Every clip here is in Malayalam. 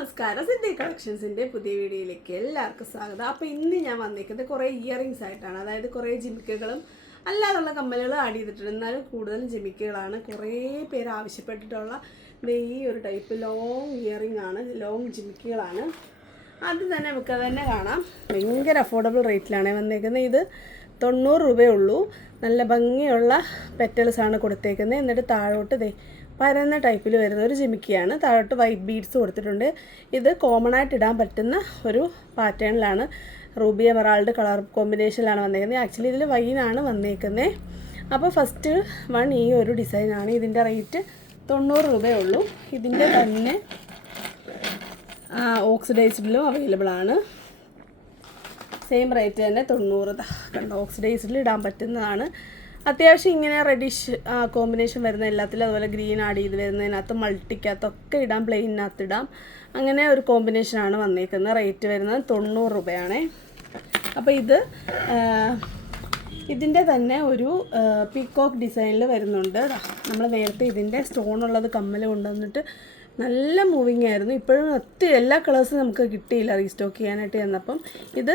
നമസ്കാരം. സിദ്ധി കളക്ഷൻസിന്റെ പുതിയ വീഡിയോയിലേക്ക് എല്ലാവർക്കും സ്വാഗതം. അപ്പോൾ ഇന്ന് ഞാൻ വന്നിരിക്കുന്നത് കുറേ ഇയറിങ്സ് ആയിട്ടാണ്. അതായത് കുറേ ജിമിക്കുകളും അല്ലാതുള്ള കമ്മലുകൾ ആഡ് ചെയ്തിട്ടുണ്ട്. എന്നാലും കൂടുതലും ജിമിക്കുകളാണ്. കുറേ പേര് ആവശ്യപ്പെട്ടിട്ടുള്ള ഈ ഒരു ടൈപ്പ് ലോങ് ഇയറിംഗ് ആണ് ലോങ് ജിമിക്കുകളാണ്. അത് തന്നെ നമുക്ക് തന്നെ കാണാം. ഭയങ്കര അഫോർഡബിൾ റേറ്റിലാണ് വന്നേക്കുന്നത്. ഇത് തൊണ്ണൂറ് രൂപയേ ഉള്ളൂ. നല്ല ഭംഗിയുള്ള പെറ്റൽസാണ് കൊടുത്തേക്കുന്നത്. എന്നിട്ട് താഴോട്ട് ദേ പരന്ന ടൈപ്പിൽ വരുന്ന ഒരു ജിമിക്കിയാണ്. താഴോട്ട് വൈറ്റ് ബീഡ്സ് കൊടുത്തിട്ടുണ്ട്. ഇത് കോമൺ ആയിട്ട് ഇടാൻ പറ്റുന്ന ഒരു പാറ്റേണിലാണ് റൂബി എമറാൾഡ് കളർ കോമ്പിനേഷനിലാണ് വന്നേക്കുന്നത് ആക്ച്വലി ഇതിൽ വൈനാണ് വന്നേക്കുന്നത് അപ്പോൾ ഫസ്റ്റ് വൺ ഈ ഒരു ഡിസൈനാണ് ഇതിന്റെ റേറ്റ് തൊണ്ണൂറ് രൂപയേ ഉള്ളൂ ഇതിന്റെ തന്നെ ഓക്സിഡൈസ്ഡിലും അവൈലബിൾ ആണ്. സെയിം റേറ്റ് തന്നെ തൊണ്ണൂറ് കണ്ടോ? ഓക്സിഡൈസ്ഡിൽ ഇടാൻ പറ്റുന്നതാണ്. അത്യാവശ്യം ഇങ്ങനെ റെഡിഷ് കോമ്പിനേഷൻ വരുന്ന എല്ലാത്തിലും അതുപോലെ ഗ്രീൻ ആഡ് ചെയ്ത് വരുന്നതിനകത്ത് മൾട്ടിക്കകത്തൊക്കെ ഇടാം പ്ലെയിനകത്ത് ഇടാം. അങ്ങനെ ഒരു കോമ്പിനേഷനാണ് വന്നേക്കുന്നത്. റേറ്റ് വരുന്നത് തൊണ്ണൂറ് രൂപയാണേ. അപ്പോൾ ഇത് ഇതിന്റെ തന്നെ ഒരു പീക്കോക്ക് ഡിസൈനിൽ വരുന്നുണ്ട് നമ്മൾ നേരത്തെ ഇതിന്റെ സ്റ്റോൺ ഉള്ളത് കമ്മൽ കൊണ്ടുവന്നിട്ട് നല്ല മൂവിങ് ആയിരുന്നു. ഇപ്പോഴും ഒത്തിരി എല്ലാ കളേഴ്സും നമുക്ക് കിട്ടിയില്ല റീസ്റ്റോക്ക് ചെയ്യാനായിട്ട് ചെന്നപ്പം ഇത്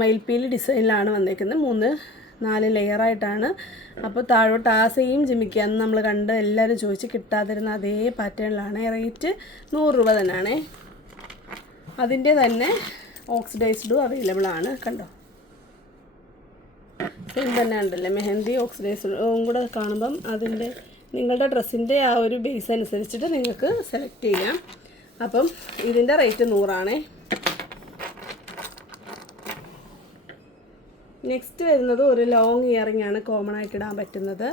മയിൽപ്പീലി ഡിസൈനിലാണ് വന്നേക്കുന്നത്. മൂന്ന് നാല് ലെയറായിട്ടാണ് അപ്പോൾ താഴോട്ട് ആ സെയിം ജിമിക്കുക അന്ന് നമ്മൾ കണ്ട് എല്ലാവരും ചോദിച്ച് കിട്ടാതിരുന്ന അതേ പാറ്റേണിലാണ് റേറ്റ് നൂറ് രൂപ തന്നെയാണേ അതിന്റെ തന്നെ ഓക്സിഡൈസ്ഡും അവൈലബിൾ ആണ്. കണ്ടോ? സെയിം തന്നെ ഉണ്ടല്ലേ? മെഹന്തി ഓക്സിഡൈസ്ഡും കൂടെ കാണുമ്പം അതിന്റെ നിങ്ങളുടെ ഡ്രസ്സിന്റെ ആ ഒരു ബേസ് അനുസരിച്ചിട്ട് നിങ്ങൾക്ക് സെലക്ട് ചെയ്യാം. അപ്പം ഇതിന്റെ റേറ്റ് നൂറാണേ. നെക്സ്റ്റ് വരുന്നത് ഒരു ലോങ് ഇയറിംഗ് ആണ് കോമൺ ആയിട്ട് ഇടാൻ പറ്റുന്നത്.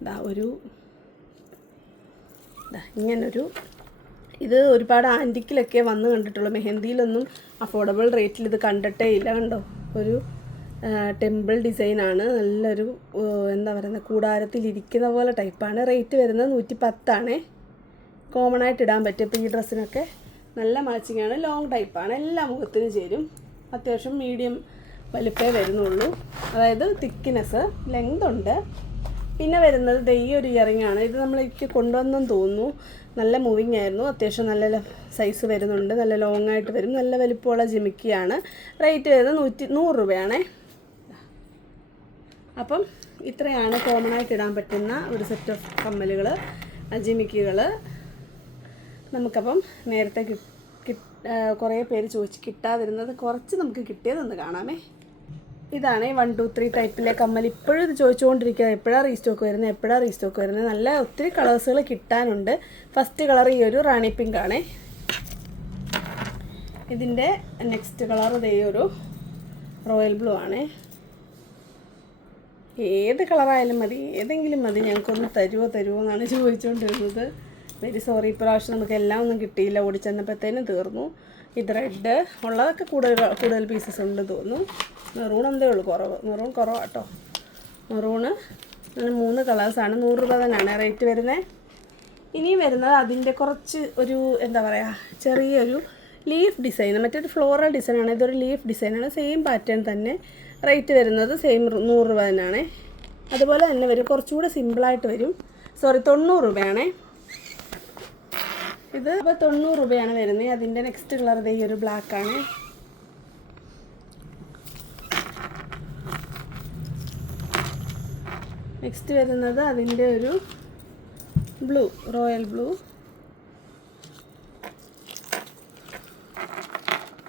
ഇതാ ഒരു ഇങ്ങനൊരു ഇത് ഒരുപാട് ആന്റിക്കിലൊക്കെ വന്ന് കണ്ടിട്ടുള്ളൂ. മെഹന്തിയിലൊന്നും അഫോർഡബിൾ റേറ്റിൽ ഇത് കണ്ടിട്ടേ ഇല്ല കണ്ടോ? ഒരു ടെമ്പിൾ ഡിസൈനാണ് നല്ലൊരു എന്താ പറയുന്നത് കൂടാരത്തിലിരിക്കുന്ന പോലെ ടൈപ്പാണ് റേറ്റ് വരുന്നത് നൂറ്റി പത്താണേ കോമൺ ആയിട്ട് ഇടാൻ പറ്റും. ഇപ്പോൾ ഈ ഡ്രസ്സിനൊക്കെ നല്ല മാച്ചിങ് ആണ്. ലോങ് ടൈപ്പാണ് എല്ലാ മുഖത്തിനും ചേരും. അത്യാവശ്യം മീഡിയം വലിപ്പേ വരുന്നുള്ളൂ. അതായത് തിക്നെസ് ലെങ്ത് ഉണ്ട്. പിന്നെ വരുന്നത് ദൈ ഒരു ഇയറിംഗ് ആണ്. ഇത് നമ്മളേക്ക് കൊണ്ടുവന്നെന്ന് തോന്നുന്നു. നല്ല മൂവിങ് ആയിരുന്നു. അത്യാവശ്യം നല്ല സൈസ് വരുന്നുണ്ട്. നല്ല ലോങ് ആയിട്ട് വരും. നല്ല വലിപ്പമുള്ള ജിമിക്കിയാണ്. റേറ്റ് വരുന്നത് നൂറ്റി നൂറ് രൂപയാണേ. അപ്പം ഇത്രയാണ് കോമൺ ആയിട്ട് ഇടാൻ പറ്റുന്ന ഒരു സെറ്റ് ഓഫ് കമ്മലുകൾ ജിമിക്കുകൾ നമുക്കപ്പം നേരത്തെ കുറേ പേര് ചോദിച്ച് കിട്ടാതിരുന്നത് കുറച്ച് നമുക്ക് കിട്ടിയതെന്ന് കാണാമേ. ഇതാണ് വൺ ടു ത്രീ ടൈപ്പിലെ കമ്മൽ. ഇപ്പോഴും ഇത് ചോദിച്ചുകൊണ്ടിരിക്കുന്നത് എപ്പോഴാണ് റീസ്റ്റോക്ക് വരുന്നത് എപ്പോഴാണ് റീസ്റ്റോക്ക് വരുന്നത് നല്ല ഒത്തിരി കളേഴ്സുകൾ കിട്ടാനുണ്ട്. ഫസ്റ്റ് കളർ ഈ ഒരു റാണി പിങ്ക് ആണ്. ഇതിന്റെ നെക്സ്റ്റ് കളർ ഇതേ ഒരു റോയൽ ബ്ലൂ ആണ്. ഏത് കളറായാലും മതി. ഏതെങ്കിലും മതി. ഞങ്ങൾക്കൊന്ന് തരുമോ തരുമോ എന്നാണ് ചോദിച്ചുകൊണ്ടിരുന്നത്. വെരി സോറി ഇപ്രാവശ്യം നമുക്ക് എല്ലാം ഒന്നും കിട്ടിയില്ല. ഓടിച്ചെന്നപ്പോഴത്തേനും തീർന്നു. ഇത് റെഡ്. ഉള്ളതൊക്കെ കൂടുതൽ കൂടുതൽ പീസസ് ഉണ്ട് തോന്നുന്നു. മെറൂൺ എന്തേ ഉള്ളൂ? കുറവ്. മെറൂൺ കുറവാട്ടോ. മെറൂണ്. അങ്ങനെ മൂന്ന് കളേഴ്സാണ് നൂറ് രൂപ തന്നെയാണ് റേറ്റ് വരുന്നത് ഇനി വരുന്നത് അതിന്റെ കുറച്ച് ഒരു എന്താ പറയുക ചെറിയൊരു ലീഫ് ഡിസൈൻ മറ്റൊരു ഫ്ലോറൽ ഡിസൈനാണ് ഇതൊരു ലീഫ് ഡിസൈനാണ് സെയിം പാറ്റേൺ തന്നെ റേറ്റ് വരുന്നത് സെയിം നൂറ് രൂപ തന്നെയാണ്. അതുപോലെ തന്നെ വരും. കുറച്ചുകൂടെ സിമ്പിളായിട്ട് വരും. സോറി തൊണ്ണൂറ് രൂപയാണേ. ഇത് അപ്പോൾ തൊണ്ണൂറ് രൂപയാണ് വരുന്നത്. അതിന്റെ നെക്സ്റ്റ് കളർ ഇതേ ഒരു ബ്ലാക്ക് ആണ്. നെക്സ്റ്റ് വരുന്നത് അതിന്റെ ഒരു ബ്ലൂ റോയൽ ബ്ലൂ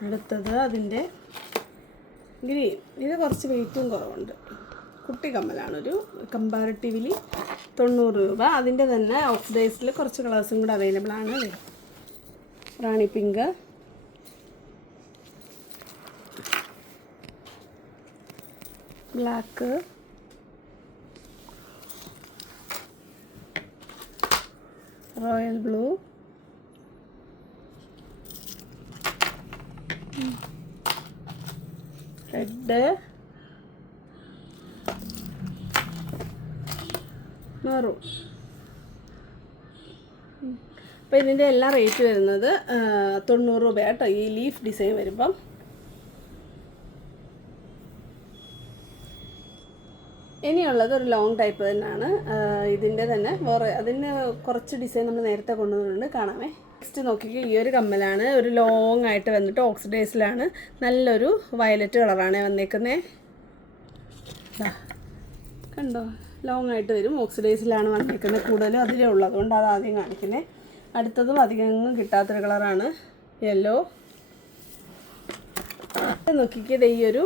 അടുത്തത് അതിന്റെ ഗ്രീൻ ഇത് കുറച്ച് വെയിറ്റും കുറവുണ്ട്. കുട്ടി കമ്മലാണ് ഒരു കമ്പാരിറ്റീവ്ലി തൊണ്ണൂറ് രൂപ. അതിന്റെ തന്നെ ഓഫ് ഡേയ്സിൽ കുറച്ച് കളേഴ്സും കൂടെ അവൈലബിൾ ആണ്. Rani pink black royal blue red maroon അപ്പോൾ ഇതിന്റെ എല്ലാ റേറ്റ് വരുന്നത് തൊണ്ണൂറ് രൂപ കേട്ടോ ഈ ലീഫ് ഡിസൈൻ വരുമ്പം. ഇനിയുള്ളത് ഒരു ലോങ് ടൈപ്പ് തന്നെയാണ്. ഇതിന്റെ തന്നെ വേറെ അതിന് കുറച്ച് ഡിസൈൻ നമ്മൾ നേരത്തെ കൊണ്ടുവന്നിട്ടുണ്ട്. കാണാമേ. നെക്സ്റ്റ് നോക്കിക്കോ ഈ ഒരു കമ്മലാണ്. ഒരു ലോങ് ആയിട്ട് വന്നിട്ട് ഓക്സിഡൈസിലാണ് നല്ലൊരു വയലറ്റ് കളറാണ് വന്നേക്കുന്നത് കണ്ടോ? ലോങ് ആയിട്ട് വരും. ഓക്സിഡൈസിലാണ് വന്നിരിക്കുന്നത് കൂടുതലും അതിലേ ഉള്ളൂ. അതുകൊണ്ട് അത് ആദ്യം കാണിക്കുന്നത് അടുത്തതും അധികം കിട്ടാത്തൊരു കളറാണ് യെല്ലോ നോക്കിക്കത് ഈ ഒരു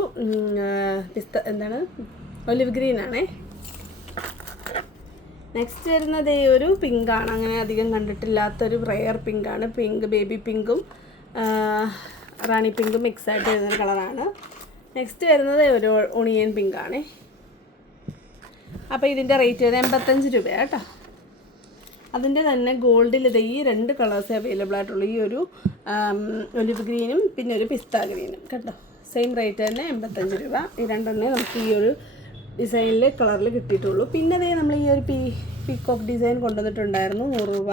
പിസ്ത എന്താണ്? ഒലിവ് ഗ്രീൻ ആണേ. നെക്സ്റ്റ് വരുന്നത് ഈ ഒരു പിങ്കാണ് അങ്ങനെ അധികം കണ്ടിട്ടില്ലാത്തൊരു റെയർ പിങ്കാണ് പിങ്ക് ബേബി പിങ്കും റാണി പിങ്കും മിക്സ് ആയിട്ട് വരുന്നൊരു കളറാണ്. നെക്സ്റ്റ് വരുന്നത് ഒരു ഒണിയൻ പിങ്കാണ് അപ്പോൾ ഇതിന്റെ റേറ്റ് വരുന്നത് എൺപത്തഞ്ച് രൂപയാണ് കേട്ടോ. അതിന്റെ തന്നെ ഗോൾഡിൽ ഇത് ഈ രണ്ട് കളേഴ്സ് അവൈലബിൾ ആയിട്ടുള്ളൂ. ഈ ഒരു ഒലിവ് ഗ്രീനും പിന്നെ ഒരു പിസ്ത ഗ്രീനും കേട്ടോ. സെയിം റേറ്റ് തന്നെ എൺപത്തഞ്ച് രൂപ. ഈ രണ്ടെണ്ണേ നമുക്ക് ഈ ഒരു ഡിസൈനിൽ കളറിൽ കിട്ടിയിട്ടുള്ളൂ. പിന്നെ അതേ നമ്മൾ ഈ ഒരു പീ പീക്കോക്ക് ഡിസൈൻ കൊണ്ടുവന്നിട്ടുണ്ടായിരുന്നു നൂറ് രൂപ.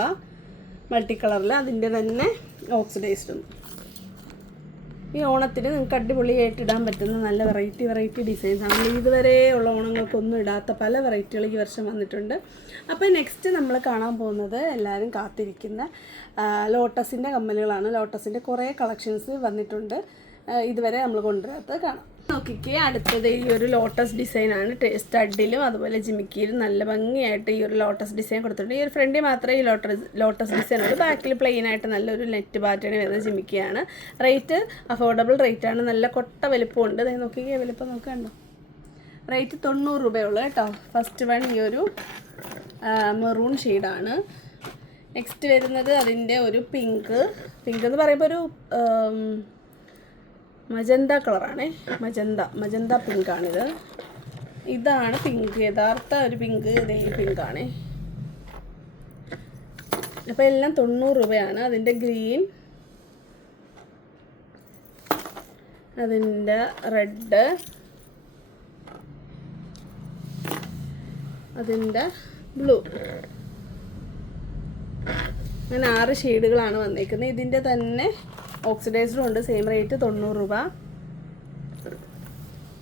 മൾട്ടി കളറിൽ അതിന്റെ തന്നെ ഓക്സിഡൈസ്ഡും ഈ ഓണത്തിന് നിങ്ങൾക്ക് അടിപൊളിയായിട്ട് ഇടാൻ പറ്റുന്ന നല്ല വെറൈറ്റി വെറൈറ്റി ഡിസൈൻസ് ആണ്. ഇതുവരെ ഉള്ള ഓണങ്ങൾക്കൊന്നും ഇടാത്ത പല വെറൈറ്റികൾ ഈ വർഷം വന്നിട്ടുണ്ട്. അപ്പോൾ നെക്സ്റ്റ് നമ്മൾ കാണാൻ പോകുന്നത് എല്ലാവരും കാത്തിരിക്കുന്ന ലോട്ടസിന്റെ കമ്മലുകളാണ്. ലോട്ടസിന്റെ കുറേ കളക്ഷൻസ് വന്നിട്ടുണ്ട്. ഇതുവരെ നമ്മൾ കൊണ്ടുവരാത്തത് കാണാം. നോക്കിക്കേ അടുത്തത് ഈ ഒരു ലോട്ടസ് ഡിസൈനാണ് സ്റ്റഡിലും അതുപോലെ ജിമിക്കിയിലും നല്ല ഭംഗിയായിട്ട് ഈ ഒരു ലോട്ടസ് ഡിസൈൻ കൊടുത്തിട്ടുണ്ട്. ഈ ഒരു ഫ്രണ്ടിൽ മാത്രമേ ഈ ലോട്ടസ് ലോട്ടസ് ഡിസൈൻ ഉള്ളൂ. ബാക്കിൽ പ്ലെയിൻ ആയിട്ട് നല്ലൊരു നെറ്റ് പാറ്റേൺ വരുന്ന ജിമിക്കിയാണ്. റേറ്റ് അഫോർഡബിൾ റേറ്റ് ആണ്. നല്ല കൊട്ട വലിപ്പമുണ്ട്. നോക്കിക്കേ വലിപ്പം നോക്കണ്ടോ. റേറ്റ് തൊണ്ണൂറ് രൂപയുള്ളൂ കേട്ടോ. ഫസ്റ്റ് വൺ ഈ ഒരു മെറൂൺ ഷെയ്ഡാണ് നെക്സ്റ്റ് വരുന്നത് അതിന്റെ ഒരു പിങ്ക് പിങ്ക് എന്ന് പറയുമ്പോൾ ഒരു മജന്ത കളറാണേ. മജന്ത മജന്ത പിങ്കാണിത് ഇതാണ് പിങ്ക് യഥാർത്ഥ ഒരു പിങ്ക് പിങ്കാണേ അപ്പോൾ എല്ലാം തൊണ്ണൂറ് രൂപയാണ്. അതിന്റെ ഗ്രീൻ അതിന്റെ റെഡ് അതിന്റെ ബ്ലൂ അങ്ങനെ ആറ് ഷെയ്ഡുകളാണ് വന്നേക്കുന്നത്. ഇതിന്റെ തന്നെ ഓക്സിഡൈസ്ഡും ഉണ്ട്. സെയിം റേറ്റ് തൊണ്ണൂറ് രൂപ.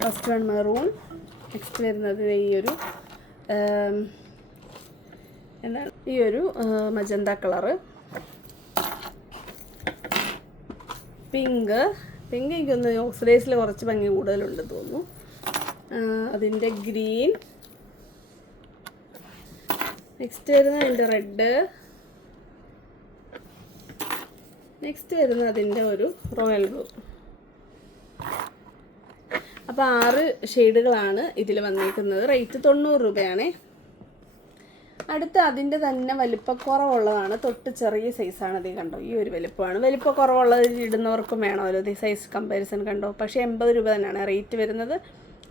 ഫസ്റ്റ് വൺ മെറൂൺ നെക്സ്റ്റ് വരുന്നത് ഈ ഒരു എന്താണ്? ഈ ഒരു മജന്ത കളറ് പിങ്ക് പിങ്ക് എനിക്കൊന്ന് ഓക്സിഡൈസിൽ കുറച്ച് ഭംഗി കൂടുതലുണ്ട് തോന്നുന്നു. അതിന്റെ ഗ്രീൻ നെക്സ്റ്റ് വരുന്നത് അതിന്റെ റെഡ് നെക്സ്റ്റ് വരുന്നത് അതിന്റെ ഒരു റോയൽ ബ്ലൂ അപ്പോൾ ആറ് ഷെയ്ഡുകളാണ് ഇതിൽ വന്നിരിക്കുന്നത്. റേറ്റ് തൊണ്ണൂറ് രൂപയാണേ. അടുത്ത അതിന്റെ തന്നെ വലിപ്പക്കുറവുള്ളതാണ്. തൊട്ട് ചെറിയ സൈസാണ് ഇത് കണ്ടോ ഈ ഒരു വലിപ്പമാണ്. വലിപ്പക്കുറവുള്ളത് ഇടുന്നവർക്കും വേണമല്ലോ ഇത് സൈസ് കമ്പാരിസൺ കണ്ടോ. പക്ഷേ എൺപത് രൂപ തന്നെയാണ് റേറ്റ് വരുന്നത്.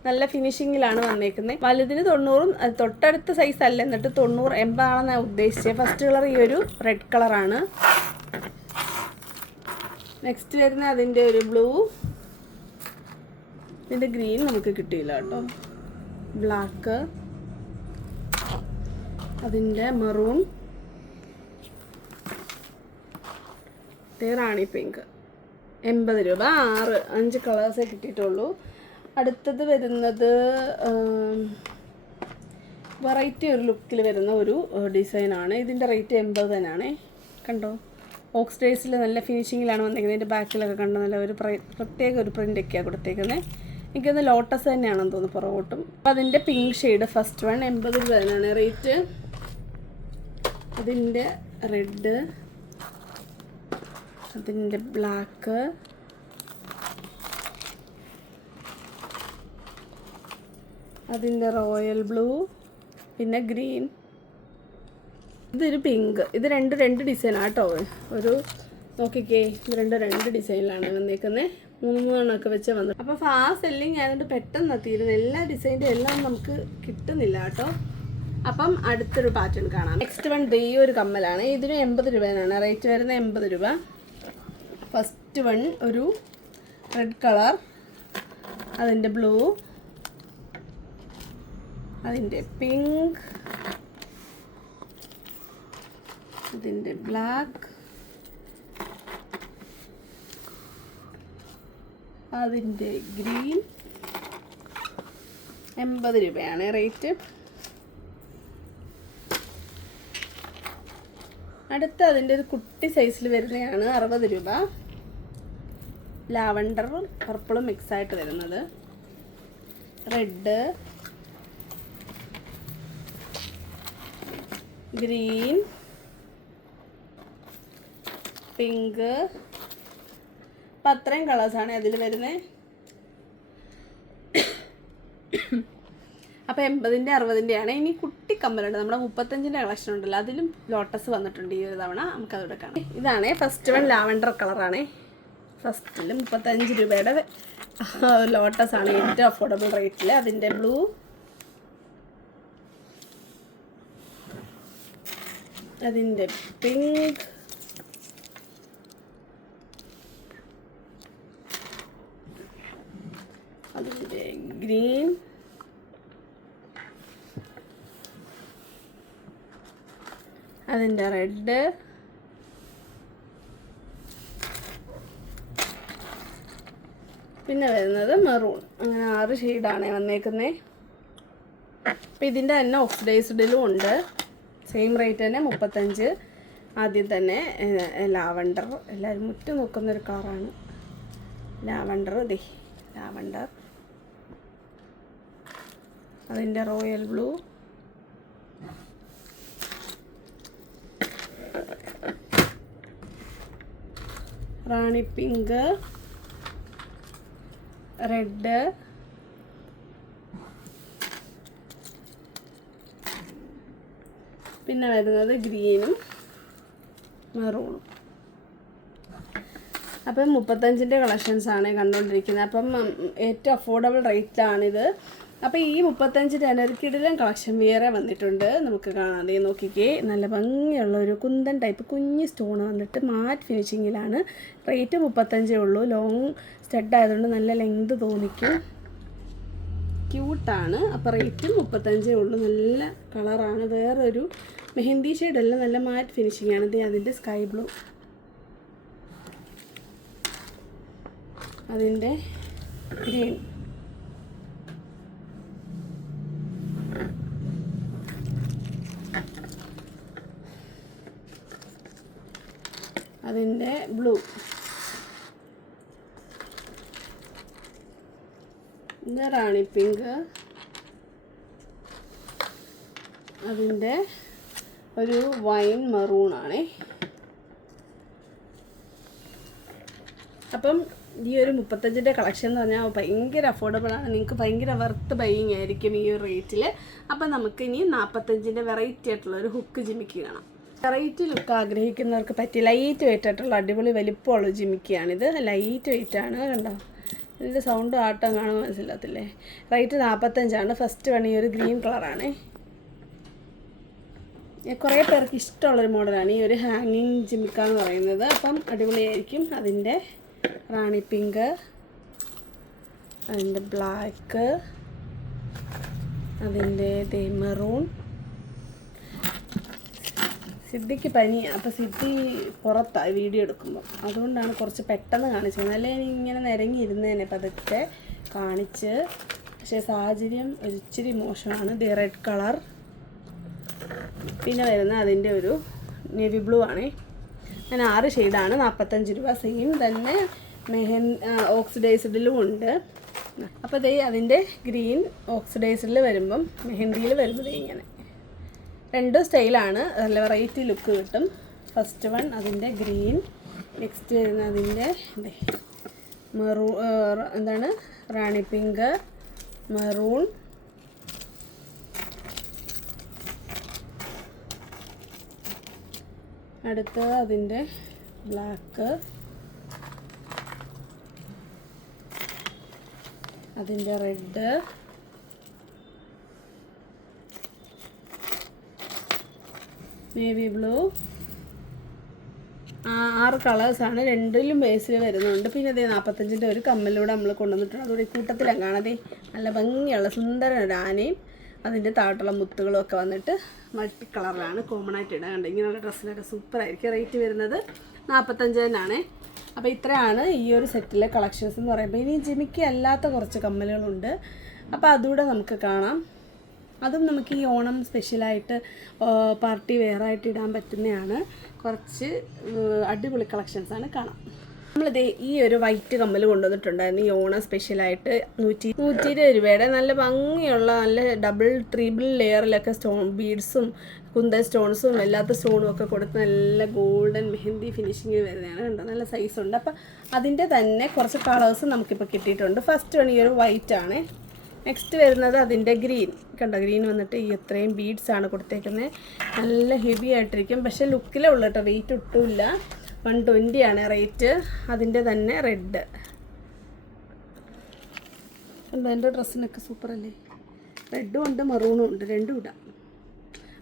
നല്ല ഫിനിഷിങ്ങിലാണ് വന്നേക്കുന്നത് വലുതിന് തൊണ്ണൂറും തൊട്ടടുത്ത സൈസ് അല്ല എന്നിട്ട് തൊണ്ണൂറ് എൺപതാണെന്ന് ഞാൻ ഉദ്ദേശിച്ചത്. ഫസ്റ്റ് കളർ ഈ ഒരു റെഡ് കളറാണ് നെക്സ്റ്റ് വരുന്ന അതിന്റെ ഒരു ബ്ലൂ ഇതിന്റെ ഗ്രീൻ നമുക്ക് കിട്ടിയില്ല കേട്ടോ. ബ്ലാക്ക് അതിന്റെ മെറൂൺ റാണി പിങ്ക് എൺപത് രൂപ. ആറ് അഞ്ച് കളേഴ്സേ കിട്ടിയിട്ടുള്ളൂ. അടുത്തത് വരുന്നത് വെറൈറ്റി ഒരു ലുക്കിൽ വരുന്ന ഒരു ഡിസൈനാണ് ഇതിന്റെ റേറ്റ് എൺപത് തന്നെയാണേ. കണ്ടോ? ഓക്സിഡൈസിൽ നല്ല ഫിനിഷിങ്ങിലാണ് വന്നിരിക്കുന്നത്. ഇതിന്റെ ബാക്കിലൊക്കെ കണ്ട നല്ല ഒരു പ്രത്യേക ഒരു പ്രിന്റൊക്കെയാണ് കൊടുത്തേക്കുന്നത് എനിക്കൊന്ന് ലോട്ടസ് തന്നെയാണെന്ന് തോന്നുന്നു പുറകോട്ടും. അപ്പോൾ അതിന്റെ പിങ്ക് ഷെയ്ഡ് ഫസ്റ്റ് വൺ എൺപത് രൂപ തന്നെയാണ്. റേറ്റ് അതിന്റെ റെഡ് അതിന്റെ ബ്ലാക്ക് അതിന്റെ റോയൽ ബ്ലൂ പിന്നെ ഗ്രീൻ ഇതൊരു പിങ്ക് ഇത് രണ്ട് രണ്ട് ഡിസൈനാണ് കേട്ടോ ഒരു നോക്കിക്കേ ഇത് രണ്ട് രണ്ട് ഡിസൈനിലാണ് വന്നേക്കുന്നത് മൂന്ന് മൂന്നെണ്ണമൊക്കെ വെച്ച് വന്നത് അപ്പോൾ ഫാസ്റ്റ് സെല്ലിങ് ആയതുകൊണ്ട് പെട്ടെന്ന് തീരുന്നത് എല്ലാ ഡിസൈന്റെ എല്ലാം നമുക്ക് കിട്ടുന്നില്ല കേട്ടോ അപ്പം അടുത്തൊരു പാറ്റേൺ കാണാം. നെക്സ്റ്റ് വൺ ഈ ഒരു കമ്മലാണ്. ഇതിന് എൺപത് രൂപയാണ് റേറ്റ് വരുന്നത് എൺപത് രൂപ. ഫസ്റ്റ് വൺ ഒരു റെഡ് കളർ അതിന്റെ ബ്ലൂ അതിന്റെ പിങ്ക് ഇതിന്റെ ബ്ലാക്ക് അതിന്റെ ഗ്രീൻ എൺപത് രൂപയാണ് റേറ്റ് അടുത്ത അതിന്റെ ഒരു കുട്ടി സൈസിൽ വരുന്നതാണ് അറുപത് രൂപ. ലാവണ്ടറും പർപ്പിളും മിക്സ് ആയിട്ട് വരുന്നത്. റെഡ് ഗ്രീൻ പിങ്ക് അപ്പം അത്രയും കളേഴ്സാണ് അതിൽ വരുന്നത് അപ്പോൾ എൺപതിന്റെ അറുപതിന്റെയാണ് ഇനി കുട്ടി കമ്മലുണ്ട്. നമ്മുടെ മുപ്പത്തഞ്ചിന്റെ കളക്ഷൻ ഉണ്ടല്ലോ. അതിലും ലോട്ടസ് വന്നിട്ടുണ്ട് ഈ ഒരു തവണ. നമുക്കതോടെ കാണാം. ഇതാണ് ഫസ്റ്റ് വൺ ലാവൻഡർ കളറാണ് ഫസ്റ്റിൽ മുപ്പത്തഞ്ച് രൂപയുടെ ലോട്ടസ് ആണ് ഏറ്റവും അഫോർഡബിൾ റേറ്റിൽ അതിന്റെ ബ്ലൂ അതിന്റെ പിങ്ക് അതിന്റെ ഗ്രീൻ അതിന്റെ റെഡ്. പിന്നെ വരുന്നത് മെറൂൺ. അങ്ങനെ ആറ് ഷെയ്ഡാണ് വന്നേക്കുന്നത് അപ്പം ഇതിന്റെ തന്നെ ഓക്സിഡൈസ്ഡിലും ഉണ്ട്. സെയിം റേറ്റ് തന്നെ മുപ്പത്തഞ്ച്. ആദ്യം തന്നെ ലാവണ്ടർ. എല്ലാവരും മുറ്റം നോക്കുന്നൊരു കളറാണ് ലാവണ്ടർ ദേ ലാവണ്ടർ. അതിന്റെ royal blue. Rani pink. Red. പിന്നെ വരുന്നത് ഗ്രീനും മെറൂണും. അപ്പം മുപ്പത്തഞ്ചിന്റെ കളക്ഷൻസാണ് കണ്ടുകൊണ്ടിരിക്കുന്നത്. അപ്പം ഏറ്റവും അഫോർഡബിൾ റേറ്റിലാണിത് അപ്പോൾ ഈ മുപ്പത്തഞ്ച് ജനറിക്കിടിലും കളക്ഷൻ വേറെ വന്നിട്ടുണ്ട്. നമുക്ക് കാണാതെ നോക്കിക്കേ. നല്ല ഭംഗിയുള്ള ഒരു കുന്തൻ ടൈപ്പ് കുഞ്ഞ് സ്റ്റോൺ വന്നിട്ട് മാറ്റ് ഫിനിഷിങ്ങിലാണ് റേറ്റ് മുപ്പത്തഞ്ചേ ഉള്ളൂ. ലോങ് സ്റ്റഡ് ആയതുകൊണ്ട് നല്ല ലെങ്ത് തോന്നിക്കും. ക്യൂട്ടാണ് അപ്പോൾ റേറ്റും മുപ്പത്തഞ്ചേ ഉള്ളൂ. നല്ല കളറാണ് വേറൊരു മെഹന്തി ഷെയ്ഡല്ല നല്ല മാറ്റ് ഫിനിഷിംഗ് ആണ്. ദേ അതിന്റെ സ്കൈ ബ്ലൂ അതിന്റെ ഗ്രീൻ അതിന്റെ ബ്ലൂ ഇത് റാണി പിങ്ക്. അതിന്റെ ഒരു വൈൻ മെറൂൺ ആണേ. അപ്പം ഈ ഒരു മുപ്പത്തഞ്ചിന്റെ കളക്ഷൻ എന്ന് പറഞ്ഞാൽ ഭയങ്കര അഫോർഡബിൾ ആണ്. നിങ്ങൾക്ക് ഭയങ്കര വർത്ത് ബൈയിങ് ആയിരിക്കും ഈ ഒരു റേറ്റിൽ അപ്പം നമുക്ക് ഇനി നാൽപ്പത്തഞ്ചിന്റെ വെറൈറ്റി ആയിട്ടുള്ള ഒരു ഹുക്ക് ജിമിക്ക് കാണാം. വെറൈറ്റി ലുക്ക് ആഗ്രഹിക്കുന്നവർക്ക് പറ്റിയ ലൈറ്റ് വെയിറ്റ് ആയിട്ടുള്ള അടിപൊളി വലിപ്പമുള്ള ജിമിക്കിയാണിത് ലൈറ്റ് വെയിറ്റ് ആണ് കണ്ടോ? ഇതിന്റെ സൗണ്ട് ആട്ടം കാണുമ്പോൾ മനസ്സിലാത്തില്ലേ റേറ്റ് നാൽപ്പത്തഞ്ചാണ് ഫസ്റ്റ് വൺ ഈ ഒരു ഗ്രീൻ കളറാണ് കുറേ പേർക്ക് ഇഷ്ടമുള്ളൊരു മോഡലാണ് ഈ ഒരു ഹാങ്ങിങ് ജിമിക്ക എന്ന് പറയുന്നത്. അപ്പം അടിപൊളിയായിരിക്കും. അതിന്റെ റാണി പിങ്ക് അതിന്റെ ബ്ലാക്ക് അതിന്റെ മെറൂൺ സിദ്ധിക്ക് പനി അപ്പോൾ സിദ്ധി പുറത്താണ് വീഡിയോ എടുക്കുമ്പോൾ അതുകൊണ്ടാണ് കുറച്ച് പെട്ടെന്ന് കാണിച്ചത്. ഇനി ഇങ്ങനെ നിരങ്ങിയിരുന്നേനെ പതുക്കെ കാണിച്ച്. പക്ഷേ സാഹചര്യം ഒരിച്ചിരി മോശമാണ്. ദി റെഡ് കളർ പിന്നെ വരുന്ന അതിന്റെ ഒരു നേവി ബ്ലൂ ആണേ. ഞാൻ ആറ് ഷെയ്ഡാണ് നാൽപ്പത്തഞ്ച് രൂപ. സെയിം തന്നെ മെഹൻ ഓക്സിഡൈസ്ഡിലും ഉണ്ട്. അപ്പോൾ ദേ അതിന്റെ ഗ്രീൻ ഓക്സിഡൈസ്ഡിൽ വരുമ്പം മെഹന്തിയിൽ വരുമ്പോൾ ഇങ്ങനെ. രണ്ട് സ്റ്റൈലാണ് നല്ല വെറൈറ്റി ലുക്ക് കിട്ടും. ഫസ്റ്റ് വൺ അതിന്റെ ഗ്രീൻ നെക്സ്റ്റ് വരുന്ന അതിന്റെ മെറൂ എന്താണ്? Rani pink maroon. അടുത്ത് അതിന്റെ ബ്ലാക്ക് അതിന്റെ റെഡ് നേവി ബ്ലൂ ആറ് കളേഴ്സാണ് രണ്ടിലും ബേസിൽ വരുന്നുണ്ട്. പിന്നെ അതേ നാൽപ്പത്തഞ്ചിന്റെ ഒരു കമ്മലൂടെ നമ്മൾ കൊണ്ടുവന്നിട്ടുണ്ട്. അതുകൂടി കൂട്ടത്തിലാണ് കാണാതെ നല്ല ഭംഗിയുള്ള സുന്ദര ഒരു ആനയും അതിന്റെ താട്ടുള്ള മുത്തുകളും ഒക്കെ വന്നിട്ട് മൾട്ടി കളറിലാണ് കോമൺ ആയിട്ട് ഇടാൻ കണ്ടത് ഇങ്ങനെയുള്ള ഡ്രസ്സിനൊക്കെ സൂപ്പറായിരിക്കും റേറ്റ് വരുന്നത്. നാൽപ്പത്തഞ്ച് തന്നെയാണ് അപ്പോൾ ഇത്രയാണ് ഈ ഒരു സെറ്റിലെ കളക്ഷൻസ് എന്ന് പറയുമ്പോൾ ഇനി ജിമിക്ക് അല്ലാത്ത കുറച്ച് കമ്മലുകളുണ്ട്. അപ്പോൾ അതുകൂടെ നമുക്ക് കാണാം. അതും നമുക്ക് ഈ ഓണം സ്പെഷ്യലായിട്ട് പാർട്ടി വെയർ ആയിട്ട് ഇടാൻ പറ്റുന്നതാണ് കുറച്ച് അടിപൊളി കളക്ഷൻസ് ആണ് കാണാം. നമ്മളിത് ഈ ഒരു വൈറ്റ് കമ്മൽ കൊണ്ടുവന്നിട്ടുണ്ടായിരുന്നു. ഈ ഓണം സ്പെഷ്യലായിട്ട് നൂറ്റി നൂറ്റി ഇരുപത് രൂപയുടെ നല്ല ഭംഗിയുള്ള നല്ല ഡബിൾ ട്രിബിൾ ലെയറിലൊക്കെ സ്റ്റോൺ ബീഡ്സും കുന്ത സ്റ്റോൺസും എല്ലാത്ത സ്റ്റോണും ഒക്കെ കൊടുത്ത് നല്ല ഗോൾഡൻ മെഹന്തി ഫിനിഷിങ്ങിൽ വരുന്നതാണ് കണ്ടോ? നല്ല സൈസ് ഉണ്ട്. അപ്പം അതിന്റെ തന്നെ കുറച്ച് കളേഴ്സ് നമുക്കിപ്പോൾ കിട്ടിയിട്ടുണ്ട്. ഫസ്റ്റ് വൺ ഈ ഒരു വൈറ്റ് ആണ്. നെക്സ്റ്റ് വരുന്നത് അതിന്റെ ഗ്രീൻ കണ്ടോ ഗ്രീൻ വന്നിട്ട് ഈ അത്രയും ബീഡ്സ് ആണ് കൊടുത്തേക്കുന്നത് നല്ല ഹെവി ആയിട്ടിരിക്കും. പക്ഷേ ലുക്കിലേ ഉള്ളൂ കേട്ടോ വെയിറ്റ് ഒട്ടുമില്ല. വൺ ട്വന്റി ആണ് റേറ്റ് അതിന്റെ തന്നെ റെഡ് കണ്ടോ എന്റെ ഡ്രസ്സിനൊക്കെ സൂപ്പറല്ലേ റെഡും ഉണ്ട് മെറൂണും ഉണ്ട് രണ്ടും ഇടാം.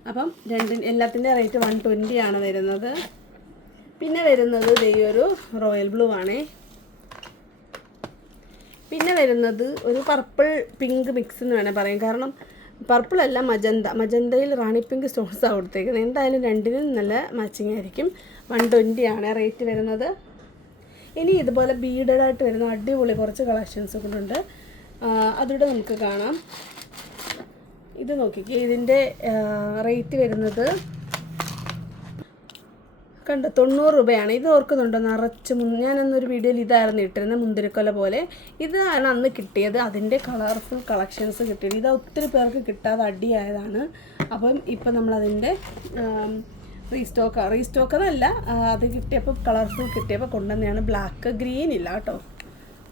അപ്പം രണ്ട് എല്ലാത്തിന്റെ റേറ്റ് വൺ ട്വന്റി ആണ് വരുന്നത്. പിന്നെ വരുന്നത് ഇതേ ഒരു റോയൽ ബ്ലൂ ആണേ. പിന്നെ വരുന്നത് ഒരു പർപ്പിൾ പിങ്ക് മിക്സ് എന്ന് വേണേൽ പറയാം. കാരണം പർപ്പിൾ അല്ല മജന്ത മജന്തയിൽ റാണി പിങ്ക് സ്റ്റോൺസാണ് കൊടുത്തേക്കുന്നത്. എന്തായാലും രണ്ടിനും നല്ല മാച്ചിങ് ആയിരിക്കും. വൺ ട്വന്റി ആണ് റേറ്റ് വരുന്നത്. ഇനി ഇതുപോലെ ബീഡഡായിട്ട് വരുന്ന അടിപൊളി കുറച്ച് കളക്ഷൻസ് ഒക്കെ ഉണ്ട്. അതിവിടെ നമുക്ക് കാണാം. ഇത് നോക്കിക്കേ. ഇതിന്റെ റേറ്റ് വരുന്നത് കണ്ടോ? തൊണ്ണൂറ് രൂപയാണ്. ഇത് ഓർക്കുന്നുണ്ടോ? നിറച്ച് മുൻ ഞാനന്നൊരു വീഡിയോയിൽ ഇതായിരുന്നു ഇട്ടിരുന്നത് മുന്തിരിക്കൊല പോലെ. ഇതാണ് അന്ന് കിട്ടിയത്. അതിന്റെ കളർഫുൾ കളക്ഷൻസ് കിട്ടിയത്. ഇത് ഒത്തിരി പേർക്ക് കിട്ടാതെ അടിയായതാണ്. അപ്പം ഇപ്പം നമ്മളതിന്റെ റീസ്റ്റോക്ക് റീസ്റ്റോക്ക് എന്നല്ല അത് കിട്ടിയപ്പോൾ കളർഫുൾ കിട്ടിയപ്പോൾ കൊണ്ടുവന്നതാണ്. ബ്ലാക്ക് ഗ്രീൻ ഇല്ല കേട്ടോ.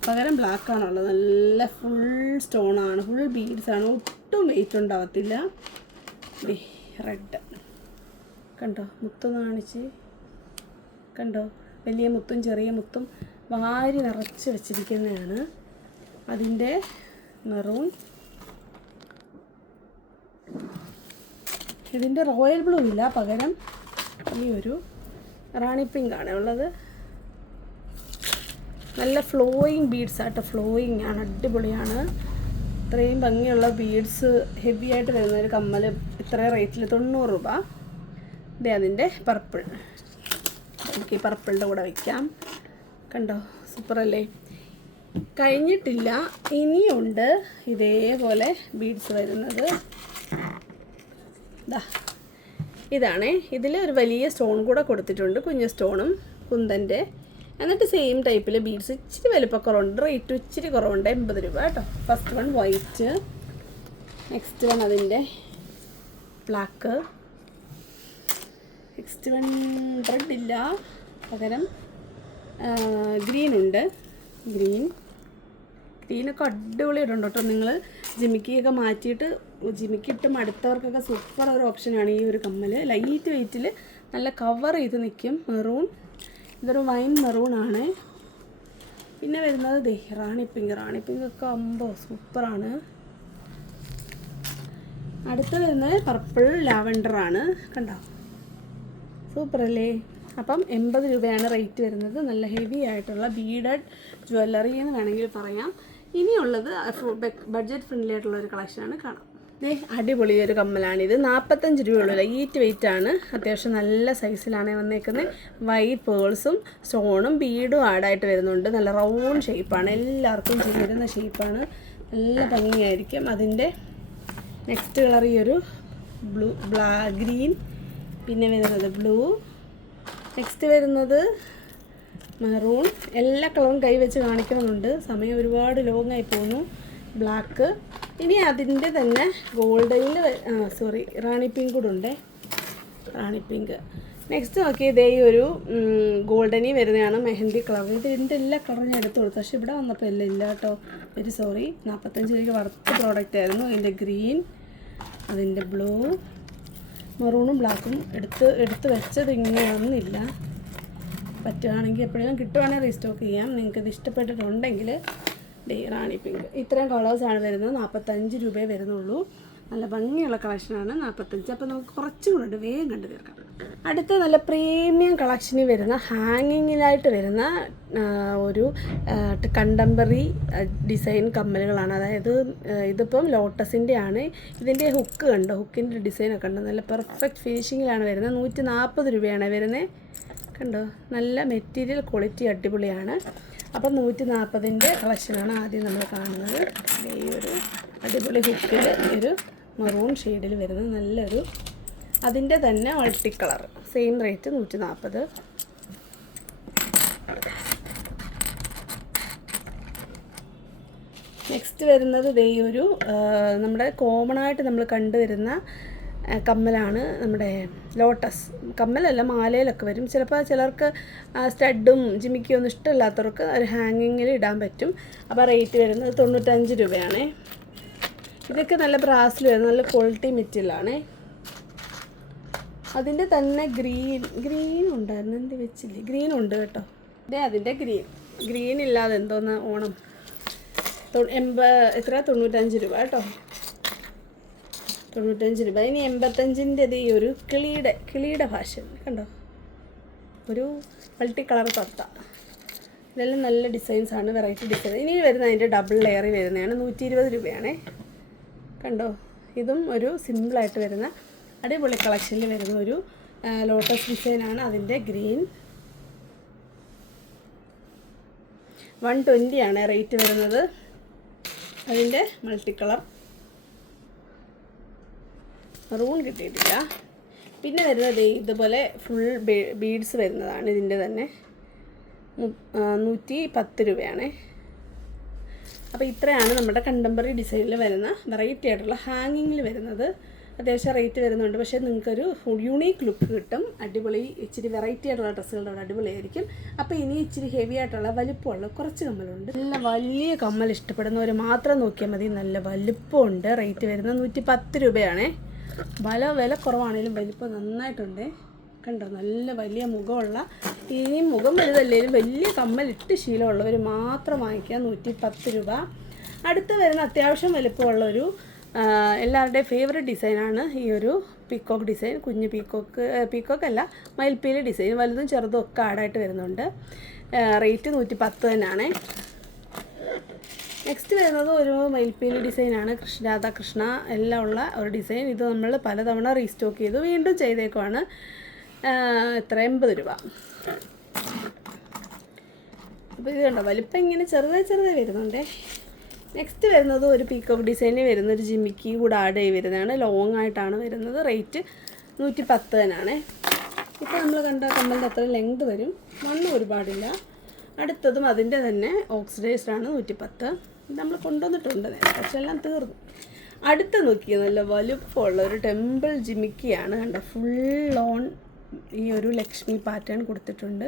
പകരം ബ്ലാക്ക് ആണുള്ളത് നല്ല ഫുൾ സ്റ്റോൺ ആണ്. ഫുൾ ബീഡ്സ് ആണ്. ഒട്ടും വെയിറ്റ് ഉണ്ടാവത്തില്ല. റെഡ്. കണ്ടോ? മുത്ത് കാണിച്ച്. കണ്ടോ? വലിയ മുത്തും ചെറിയ മുത്തും വാരി നിറച്ച് വെച്ചിരിക്കുന്നതാണ്. അതിന്റെ മെറൂൺ ഇതിന്റെ റോയൽ ബ്ലൂ ഇല്ല. പകരം ഈ ഒരു റാണി പിങ്കാണ് ഉള്ളത്. നല്ല ഫ്ലോയിങ് ബീഡ്സ് ആട്ടോ. ഫ്ലോയിങ് ആണ്. അടിപൊളിയാണ്. ഇത്രയും ഭംഗിയുള്ള ബീഡ്സ് ഹെവി ആയിട്ട് വരുന്ന ഒരു കമ്മൽ ഇത്ര റേറ്റിൽ തൊണ്ണൂറ് രൂപ. ഇതേ അതിന്റെ പർപ്പിൾ നമുക്ക് ഈ പർപ്പിളിന്റെ കൂടെ വയ്ക്കാം കണ്ടോ? സൂപ്പറല്ലേ? കഴിഞ്ഞിട്ടില്ല. ഇനിയുണ്ട് ഇതേപോലെ ബീഡ്സ് വരുന്നത്. ഇതാ ഇതാണേ. ഇതിൽ ഒരു വലിയ സ്റ്റോൺ കൂടെ കൊടുത്തിട്ടുണ്ട്. കുഞ്ഞു സ്റ്റോണും കുന്തന്റെ എന്നിട്ട് സെയിം ടൈപ്പിൽ ബീഡ്സ്. ഇച്ചിരി വലുപ്പക്കുറവുണ്ട്. റേറ്റ് ഇച്ചിരി കുറവുണ്ട്. എൺപത് രൂപ കേട്ടോ. First one white next one അതിന്റെ ബ്ലാക്ക് നെക്സ്റ്റ് വൺ റെഡ് ഇല്ല. പകരം ഗ്രീൻ ഉണ്ട്. ഗ്രീൻ. ഗ്രീനൊക്കെ അടിപൊളി അടിപൊളിയായിട്ടുണ്ട് കേട്ടോ. നിങ്ങൾ ജിമിക്കിയൊക്കെ മാറ്റിയിട്ട് ജിമിക്കിട്ട് മടുത്തവർക്കൊക്കെ സൂപ്പർ ഒരു ഓപ്ഷനാണ് ഈ ഒരു കമ്മൽ ലൈറ്റ് വെയിറ്റിൽ നല്ല കവർ ചെയ്ത് നിൽക്കും മെറൂൺ ഇതൊരു വൈൻ മെറൂൺ ആണ്. പിന്നെ വരുന്നത് ദേ റാണി പിങ്ക് റാണി പിങ്ക് ഒക്കെ അമ്പോ സൂപ്പറാണ് അടുത്ത വരുന്നത് പർപ്പിൾ ലാവൻഡർ ആണ്. കണ്ടോ? സൂപ്പർ അല്ലേ അപ്പം എൺപത് രൂപയാണ് റേറ്റ് വരുന്നത്. നല്ല ഹെവി ആയിട്ടുള്ള ബീഡഡ് ജ്വല്ലറി എന്ന് വേണമെങ്കിൽ പറയാം. ഇനിയുള്ളത് ബഡ്ജറ്റ് ഫ്രണ്ട്ലി ആയിട്ടുള്ള ഒരു കളക്ഷനാണ് കാണാം. ദേ അടിപൊളി ഒരു കമ്മലാണിത്. നാൽപ്പത്തഞ്ച് രൂപയുള്ള ലൈറ്റ് വെയിറ്റ് ആണ്. അത്യാവശ്യം നല്ല സൈസിലാണ് വന്നേക്കുന്നത് വൈറ്റ് പേൾസും സ്റ്റോണും ബീഡും ആഡായിട്ട് വരുന്നുണ്ട്. നല്ല റൗണ്ട് ഷേപ്പാണ് എല്ലാവർക്കും ചേരുന്ന ഷേപ്പാണ് നല്ല ഭംഗിയായിരിക്കും. അതിന്റെ നെക്സ്റ്റ് കളർ ഈ ഒരു ബ്ലൂ ബ്ലാ ഗ്രീൻ പിന്നെ വരുന്നത് ബ്ലൂ നെക്സ്റ്റ് വരുന്നത് മെറൂൺ എല്ലാ കളറും കൈവച്ച് കാണിക്കണമെന്നുണ്ട്. സമയം ഒരുപാട് ലോങ് ആയി പോകുന്നു ബ്ലാക്ക് ഇനി അതിന്റെ തന്നെ ഗോൾഡനിൽ സോറി റാണി പിങ്ക് കൂടെ ഉണ്ടേ. റാണി പിങ്ക് നെക്സ്റ്റ് നോക്കിയ ഇതേ ഒരു ഗോൾഡനി വരുന്നതാണ് മെഹന്തി കളർ ഇത് ഇതിന്റെ എല്ലാ കളറും ഞാൻ എടുത്തു കൊടുത്തു. പക്ഷെ ഇവിടെ വന്നപ്പോൾ എല്ലാം ഇല്ല കേട്ടോ. വെരി സോറി നാൽപ്പത്തഞ്ച് രൂപയ്ക്ക് വറുത്ത പ്രോഡക്റ്റ് ആയിരുന്നു. അതിന്റെ ഗ്രീൻ അതിന്റെ ബ്ലൂ മെറൂണും ബ്ലാക്കും എടുത്ത് എടുത്ത് വെച്ചത് ഇങ്ങനെയൊന്നുമില്ല. പറ്റുകയാണെങ്കിൽ എപ്പോഴെങ്കിലും കിട്ടുവാണെങ്കിൽ റീസ്റ്റോക്ക് ചെയ്യാം. നിങ്ങൾക്ക് ഇത് ഇഷ്ടപ്പെട്ടിട്ടുണ്ടെങ്കിൽ ഡേ റാണി പിങ്ക് ഇത്രയും കളേഴ്സാണ് വരുന്നത്. നാൽപ്പത്തഞ്ച് രൂപയേ വരുന്നുള്ളൂ. നല്ല ഭംഗിയുള്ള കളക്ഷനാണ് നാൽപ്പത്തഞ്ച് അപ്പോൾ നമുക്ക് കുറച്ചും കൂടെ വേഗം കണ്ടു തീർക്കാം. അടുത്ത നല്ല പ്രീമിയം കളക്ഷനിൽ വരുന്ന ഹാങ്ങിങ്ങിലായിട്ട് വരുന്ന ഒരു കണ്ടംപററി ഡിസൈൻ കമ്മലുകളാണ്. അതായത് ഇതിപ്പം ലോട്ടസിന്റെ ആണ് ഇതിന്റെ ഹുക്ക് കണ്ടോ ഹുക്കിന്റെ ഡിസൈനൊക്കെ ഉണ്ട് നല്ല പെർഫെക്റ്റ് ഫിനിഷിങ്ങിലാണ് വരുന്നത്. നൂറ്റി നാൽപ്പത് രൂപയാണ് വരുന്നത് കണ്ടോ? നല്ല മെറ്റീരിയൽ ക്വാളിറ്റി അടിപൊളിയാണ്. അപ്പം നൂറ്റി നാൽപ്പതിന്റെ കളക്ഷനാണ് ആദ്യം നമ്മൾ കാണുന്നത്. ഈ ഒരു അടിപൊളി ഹുക്കിൽ ഒരു മെറൂൺ ഷെയ്ഡിൽ വരുന്ന നല്ലൊരു അതിന്റെ തന്നെ മൾട്ടി കളർ സെയിം റേറ്റ് നൂറ്റി നാൽപ്പത് നെക്സ്റ്റ് വരുന്നത് ദേ ഒരു നമ്മുടെ കോമൺ ആയിട്ട് നമ്മൾ കണ്ടുവരുന്ന കമ്മലാണ് നമ്മുടെ ലോട്ടസ് കമ്മലല്ല മാലയിലൊക്കെ വരും. ചിലപ്പോൾ ചിലർക്ക് സ്റ്റഡും ജിമിക്കും ഒന്നും ഇഷ്ടമില്ലാത്തവർക്ക് ഒരു ഹാങ്ങിങ്ങിൽ ഇടാൻ പറ്റും. അപ്പോൾ റേറ്റ് വരുന്നത് തൊണ്ണൂറ്റഞ്ച് രൂപയാണേ. ഇതൊക്കെ നല്ല ബ്രാസിൽ വരുന്ന നല്ല ക്വാളിറ്റി മെറ്റീരിയലാണ് അതിന്റെ തന്നെ ഗ്രീൻ ഗ്രീൻ ഉണ്ടായിരുന്നു. എന്ത് വെച്ചില്ലേ? ഗ്രീൻ ഉണ്ട് കേട്ടോ. ഇതേ അതിന്റെ ഗ്രീൻ ഗ്രീൻ ഇല്ലാതെ എന്തോന്ന് ഓണം. എൺപ എത്ര തൊണ്ണൂറ്റഞ്ച് രൂപ കേട്ടോ. തൊണ്ണൂറ്റഞ്ച് രൂപ. ഇനി എൺപത്തഞ്ചിന്റെ ഈ ഒരു കിളിയുടെ കിളിയുടെ ഭാഷ കണ്ടോ? ഒരു മൾട്ടി കളർ തത്ത ഇതെല്ലാം നല്ല ഡിസൈൻസാണ് വെറൈറ്റി ഡിസൈൻ ഇനി വരുന്ന അതിന്റെ ഡബിൾ ലെയറിൽ വരുന്നതാണ്. നൂറ്റി ഇരുപത് രൂപയാണേ. കണ്ടോ? ഇതും ഒരു സിമ്പിളായിട്ട് വരുന്ന അടിപൊളി കളക്ഷനിൽ വരുന്ന ഒരു ലോട്ടസ് ഡിസൈനാണ് അതിന്റെ ഗ്രീൻ വൺ ആണ് റേറ്റ് വരുന്നത്. അതിന്റെ മൾട്ടി കളർ റൂൺ കിട്ടിയിട്ടില്ല. പിന്നെ വരുന്നത് ഇതുപോലെ ഫുൾ ബീഡ്സ് വരുന്നതാണ് ഇതിന്റെ തന്നെ. നൂറ്റി പത്ത് രൂപയാണേ. അപ്പോൾ ഇത്രയാണ് നമ്മുടെ കണ്ടംപററി ഡിസൈനിൽ വരുന്ന വെറൈറ്റി ആയിട്ടുള്ള ഹാങ്ങിങ്ങിൽ വരുന്നത്. അത്യാവശ്യം റേറ്റ് വരുന്നുണ്ട്. പക്ഷേ നിങ്ങൾക്കൊരു യുണീക്ക് ലുക്ക് കിട്ടും. അടിപൊളി ഇച്ചിരി വെറൈറ്റി ആയിട്ടുള്ള ഡ്രസ്സുകളുടെ അടിപൊളിയായിരിക്കും. അപ്പോൾ ഇനി ഇച്ചിരി ഹെവി ആയിട്ടുള്ള വലിപ്പമുള്ള കുറച്ച് കമ്മലുണ്ട്. നല്ല വലിയ കമ്മൽ ഇഷ്ടപ്പെടുന്നവർ മാത്രം നോക്കിയാൽ മതി. നല്ല വലിപ്പമുണ്ട്. റേറ്റ് വരുന്നത് നൂറ്റി പത്ത് രൂപയാണേ. വില വില കുറവാണെങ്കിലും വലിപ്പം നന്നായിട്ടുണ്ട്. കണ്ടോ? നല്ല വലിയ മുഖമുള്ള ഇനി മുഖം വലുതല്ലേലും വലിയ കമ്മലിട്ട് ശീലമുള്ളവർ മാത്രം വാങ്ങിക്കുക. നൂറ്റി പത്ത് രൂപ. അടുത്ത് വരുന്ന അത്യാവശ്യം വലുപ്പമുള്ള ഒരു എല്ലാവരുടെയും ഫേവറേറ്റ് ഡിസൈനാണ് ഈ ഒരു പീക്കോക്ക് ഡിസൈൻ കുഞ്ഞ് പീക്കോക്ക് പീക്കോക്ക് അല്ല മയിൽപ്പീലി ഡിസൈൻ വലുതും ചെറുതും ഒക്കെ ആടായിട്ട് വരുന്നുണ്ട്. റേറ്റ് നൂറ്റി പത്ത് തന്നെയാണേ. നെക്സ്റ്റ് വരുന്നത് ഒരു മയിൽപ്പീലി ഡിസൈനാണ് കൃഷ്ണ രാധാകൃഷ്ണ എല്ലാം ഉള്ള ഒരു ഡിസൈൻ ഇത് നമ്മൾ പലതവണ റീസ്റ്റോക്ക് ചെയ്തു. വീണ്ടും ചെയ്തേക്കുവാണ്. എത്ര? എൺപത് രൂപ. അപ്പോൾ ഇത് കണ്ടോ വലിപ്പം ഇങ്ങനെ ചെറുതായി ചെറുതായി വരുന്നുണ്ടേ. നെക്സ്റ്റ് വരുന്നത് ഒരു പീക്കോക്ക് ഡിസൈനിൽ വരുന്ന ഒരു ജിമ്മിക്ക് കൂടെ ആഡ് ചെയ്ത് വരുന്നതാണ്. ലോങ് ആയിട്ടാണ് വരുന്നത്. റേറ്റ് നൂറ്റി പത്ത് തന്നെയാണ് ഇപ്പോൾ നമ്മൾ കണ്ട കമ്മലിന്റെ അത്ര ലെങ്ത് വരും. മണ്ണ് ഒരുപാടില്ല. അടുത്തതും അതിന്റെ തന്നെ ഓക്സിഡൈസ്ഡ് ആണ് നൂറ്റി പത്ത് ഇത് നമ്മൾ കൊണ്ടുവന്നിട്ടുണ്ട് പക്ഷെ എല്ലാം തീർന്നു. അടുത്ത് നോക്കിയത് നല്ല വലുപ്പമുള്ള ഒരു ടെമ്പിൾ ജിമിക്കിയാണ് കണ്ട. ഫുൾ ഓൺ ഈ ഒരു ലക്ഷ്മി പാറ്റേൺ കൊടുത്തിട്ടുണ്ട്.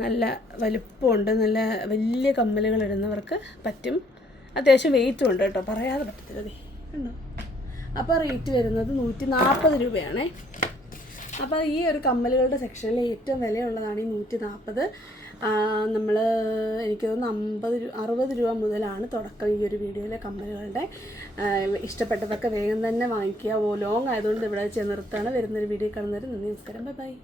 നല്ല വലുപ്പമുണ്ട്. നല്ല വലിയ കമ്മലുകൾ ഇടുന്നവർക്ക് പറ്റും. അത്യാവശ്യം വെയിറ്റും ഉണ്ട് കേട്ടോ. പറയാതെ പറ്റത്തില്ല അതെ കണ്ടോ? അപ്പോൾ റേറ്റ് വരുന്നത് നൂറ്റി നാൽപ്പത് രൂപയാണേ. അപ്പോൾ ഈ ഒരു കമ്മലുകളുടെ സെക്ഷനിൽ ഏറ്റവും വിലയുള്ളതാണ് ഈ നൂറ്റി നാൽപ്പത് നമ്മൾ എനിക്ക് തോന്നുന്നു അമ്പത് അറുപത് രൂപ മുതലാണ് തുടക്കം ഈ ഒരു വീഡിയോയിലെ കമ്മലുകളുടെ ഇഷ്ടപ്പെട്ടതൊക്കെ വേഗം തന്നെ വാങ്ങിക്കുക. ഓ ലോങ് ആയതുകൊണ്ട് ഇവിടെ ചെന്നിർത്താണ് നിർത്താണ് വരുന്നൊരു വീഡിയോ കാണുന്നവർ നന്ദി നമസ്കാരം. Bye bye.